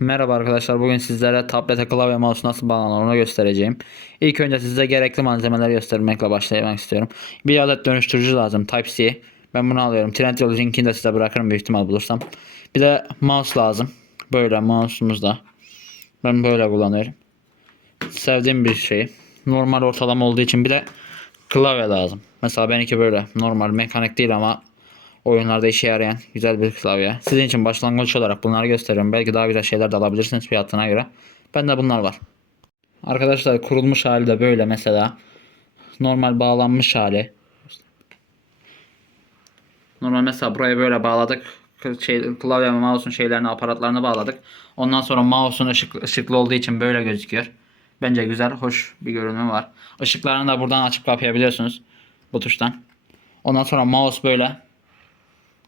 Merhaba arkadaşlar bugün sizlere tablete klavye mouse nasıl bağlanır onu göstereceğim. İlk önce size gerekli malzemeleri göstermekle başlamak istiyorum. Bir adet dönüştürücü lazım Type-C. Ben bunu alıyorum. Trendyol linkini de size bırakırım büyük ihtimal bulursam. Bir de mouse lazım. Böyle mouse'umuz da. Ben böyle kullanıyorum. Sevdiğim bir şey. Normal ortalama olduğu için bir de klavye lazım. Mesela benimki böyle. Normal mekanik değil ama oyunlarda işe yarayan güzel bir klavye. Sizin için başlangıç olarak bunları gösteriyorum. Belki daha güzel şeyler de alabilirsiniz fiyatına göre. Bende bunlar var. Arkadaşlar kurulmuş hali de böyle mesela. Normal bağlanmış hali. Normal mesela buraya böyle bağladık. Şey, klavye mouse'un şeylerini, aparatlarını bağladık. Ondan sonra mouse'un ışık, ışıklı olduğu için böyle gözüküyor. Bence güzel, hoş bir görünümü var. Işıklarını da buradan açıp kapayabiliyorsunuz. Bu tuştan. Ondan sonra mouse böyle.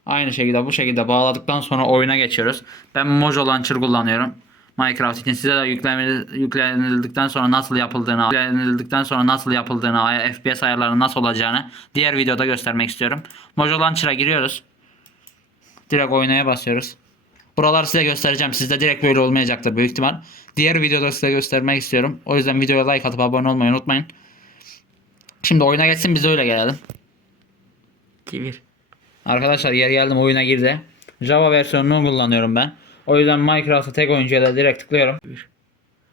Aynı şekilde bu şekilde bağladıktan sonra oyuna geçiyoruz. Ben Mojo Launcher kullanıyorum. Minecraft için size de yüklenil- yüklenildikten sonra nasıl yapıldığını, yüklenildikten sonra nasıl yapıldığını, FPS ayarlarının nasıl olacağını diğer videoda göstermek istiyorum. Mojo Launcher'a giriyoruz. Direkt oynaya basıyoruz. Buraları size göstereceğim. Sizde direkt böyle olmayacaktır büyük ihtimal. Diğer videoda size göstermek istiyorum. O yüzden videoya like atıp abone olmayı unutmayın. Şimdi oyuna geçsin biz de öyle gelelim. Kibir. Arkadaşlar yer geldim oyuna girdi. Java versiyonunu kullanıyorum ben. O yüzden Minecraft'a tek oyuncuya da direkt tıklıyorum.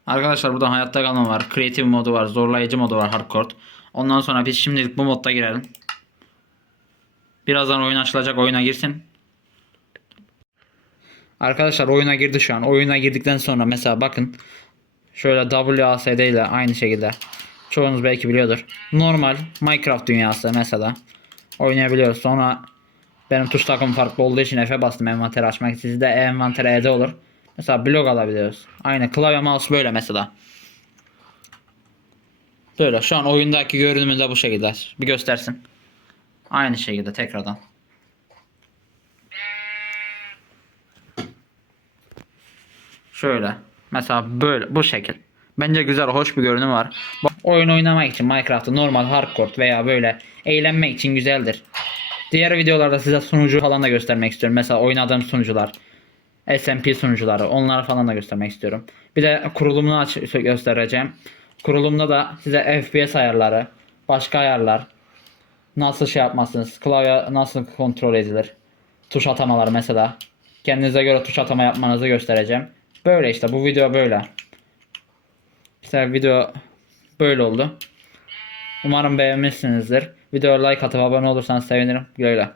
Arkadaşlar burada hayatta kalma var. Creative modu var. Zorlayıcı modu var. Hardcore. Ondan sonra biz şimdilik bu modda girelim. Birazdan oyun açılacak. Oyuna girsin. Arkadaşlar oyuna girdi şu an. Oyuna girdikten sonra mesela bakın. Şöyle WASD ile aynı şekilde. Çoğunuz belki biliyordur. Normal Minecraft dünyası mesela. Oynayabiliyoruz. Sonra benim tuş takım farklı olduğu için F'e bastım envanteri açmak. Sizde E envanter E'de olur. Mesela blok alabiliyoruz. Aynı klavye mouse böyle mesela. Böyle şu an oyundaki görünümü de bu şekilde. Bir göstersin. Aynı şekilde tekrardan. Şöyle. Mesela böyle bu şekil. Bence güzel, hoş bir görünüm var. Oyun oynamak için Minecraft'ta normal hardcore veya böyle eğlenmek için güzeldir. Diğer videolarda size sunucu falan da göstermek istiyorum. Mesela oynadığım sunucular. SMP sunucuları. Onları falan da göstermek istiyorum. Bir de kurulumunu aç göstereceğim. Kurulumda da size FPS ayarları, başka ayarlar, nasıl şey yapmazsınız, klavye nasıl kontrol edilir, tuş atamaları mesela. Kendinize göre tuş atama yapmanızı göstereceğim. Böyle işte bu video böyle. İşte video böyle oldu. Umarım beğenmişsinizdir. Videoya like atıp abone olursanız sevinirim. Güle güle.